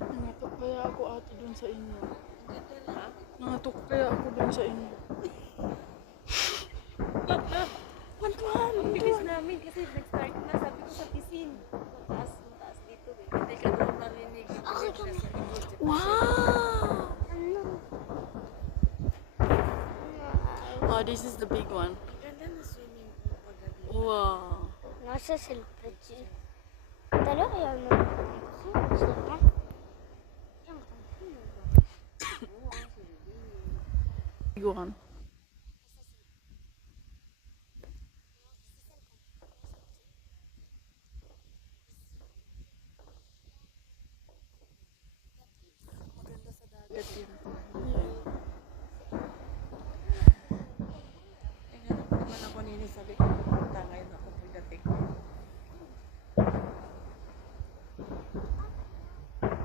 Nangatok kaya ako ate dun sa inyo. Ganda na. Nangatok kaya ako dun sa inyo. Mantuan! Ang bilis namin kasi nag-start na. Sabi ko sa pisin. Mataas dito eh. Hindi ka doon marinig. Okay, Sa likod. Wow! Ano? Oh, this is the big one. Ang ganda na swimming pool paggabi. Wow! Nasa celebrity. Dalawa yan na. Sila. Yan, Big one.